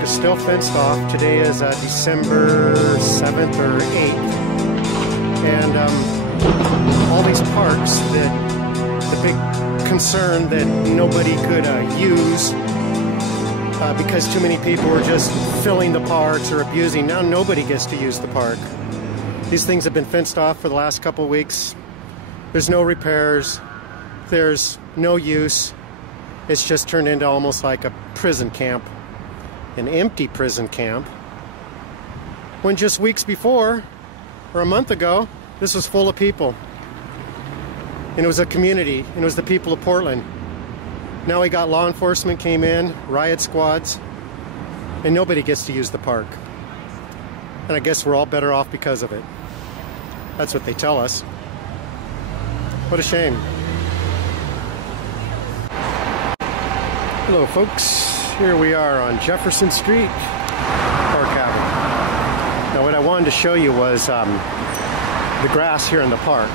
Park is still fenced off. Today is December 7th or 8th. And all these parks, the big concern that nobody could use because too many people were just filling the parks or abusing. Now nobody gets to use the park. These things have been fenced off for the last couple of weeks. There's no repairs. There's no use. It's just turned into almost like a prison camp, an empty prison camp. When just weeks before, or a month ago, this was full of people. And it was a community, and it was the people of Portland. Now we got law enforcement came in, riot squads, and nobody gets to use the park. And I guess we're all better off because of it. That's what they tell us. What a shame. Hello folks, here we are on Jefferson Street, Park Avenue. Now what I wanted to show you was the grass here in the park.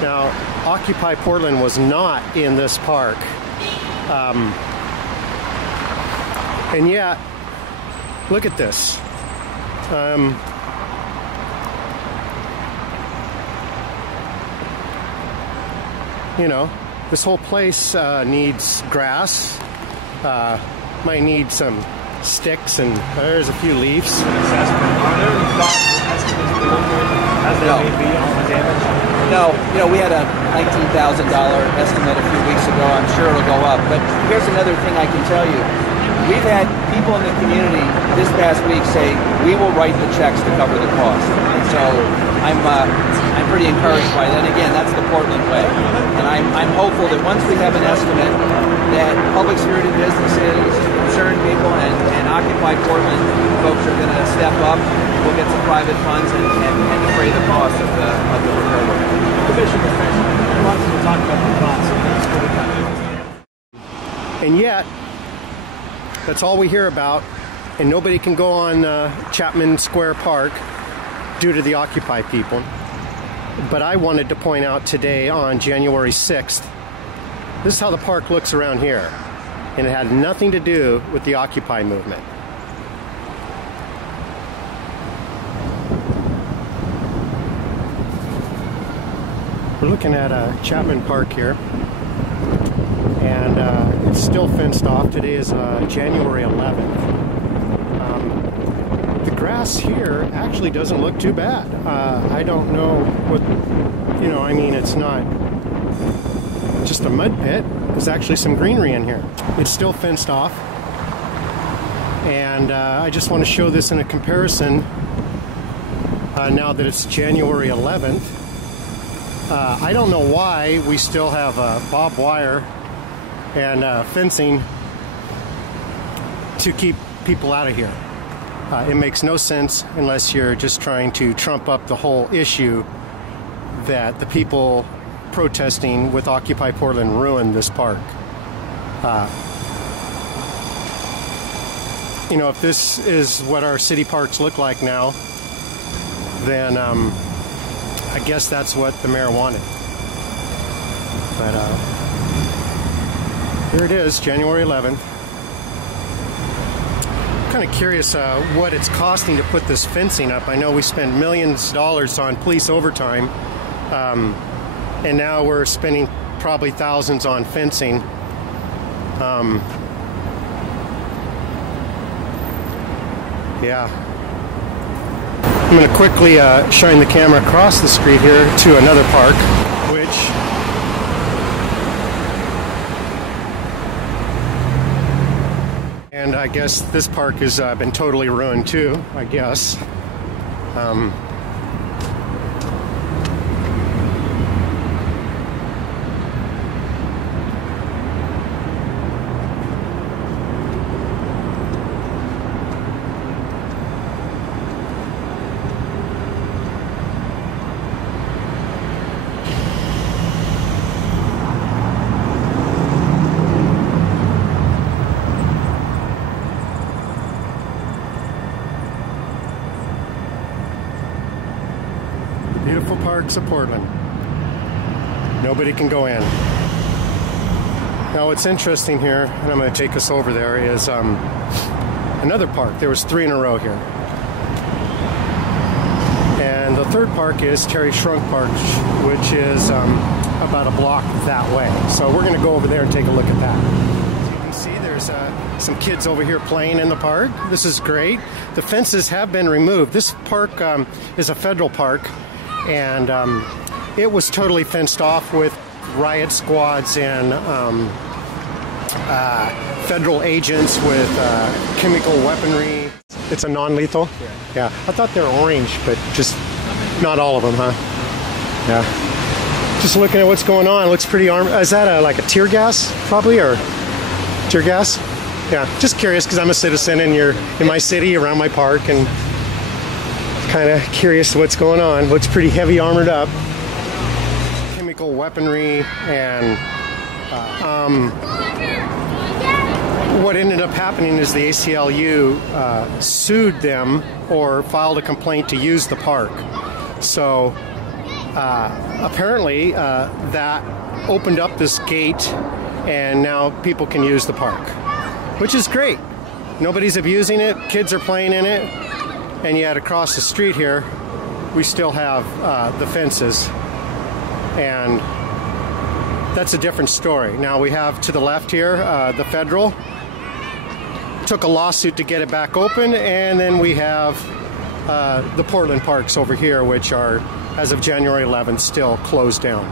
Now Occupy Portland was not in this park. And yet, look at this. You know, this whole place needs grass. Might need some sticks, and there's a few leaves. Are there any thoughts or estimates preliminary as there may be on the damage? No, you know, we had a $19,000 estimate a few weeks ago. I'm sure it'll go up. But here's another thing I can tell you. We've had people in the community this past week say, we will write the checks to cover the cost. And so I'm pretty encouraged by that. Again, that's the Portland way. And I'm hopeful that once we have an estimate that public spirited businesses, concerned people, and Occupy Portland folks are going to step up. We'll get some private funds and defray the cost of the repair work. Commissioner, lots of talk about the cost. And yet, that's all we hear about, and nobody can go on Chapman Park due to the Occupy people. But I wanted to point out today on January 6th, this is how the park looks around here. And it had nothing to do with the Occupy movement. We're looking at Chapman Park here. And it's still fenced off. Today is January 11th. The grass here actually doesn't look too bad. I don't know what, you know, I mean, it's not just a mud pit. There's actually some greenery in here. It's still fenced off. And I just want to show this in a comparison now that it's January 11th. I don't know why we still have barbed wire and fencing to keep people out of here. It makes no sense unless you're just trying to trump up the whole issue that the people protesting with Occupy Portland ruined this park. You know, if this is what our city parks look like now, then I guess that's what the mayor wanted. But here it is, January 11th. I'm kind of curious what it's costing to put this fencing up. I know we spent millions of dollars on police overtime, and now we're spending probably thousands on fencing. Yeah. I'm going to quickly shine the camera across the street here to another park, which and I guess this park has been totally ruined too, I guess. Beautiful parks of Portland. Nobody can go in. Now what's interesting here, and I'm going to take us over there, is another park. There was 3 in a row here. And the third park is Terry Shrunk Park, which is about a block that way. So we're going to go over there and take a look at that. As you can see, there's some kids over here playing in the park. This is great. The fences have been removed. This park is a federal park, and it was totally fenced off with riot squads and federal agents with chemical weaponry. It's a non-lethal? Yeah. I thought they were orange, but just not all of them, huh? Yeah. Just looking at what's going on. Looks pretty armed. Is that like a tear gas, probably, or tear gas? Yeah. Just curious because I'm a citizen in my city, around my park, and kind of curious what's going on. Looks pretty heavy armored up. Chemical weaponry and what ended up happening is the ACLU sued them or filed a complaint to use the park. So apparently that opened up this gate, and now people can use the park, which is great. Nobody's abusing it. Kids are playing in it. And yet across the street here, we still have the fences. And that's a different story. Now we have to the left here, the federal. Took a lawsuit to get it back open, and then we have the Portland parks over here, which are, as of January 11th, still closed down.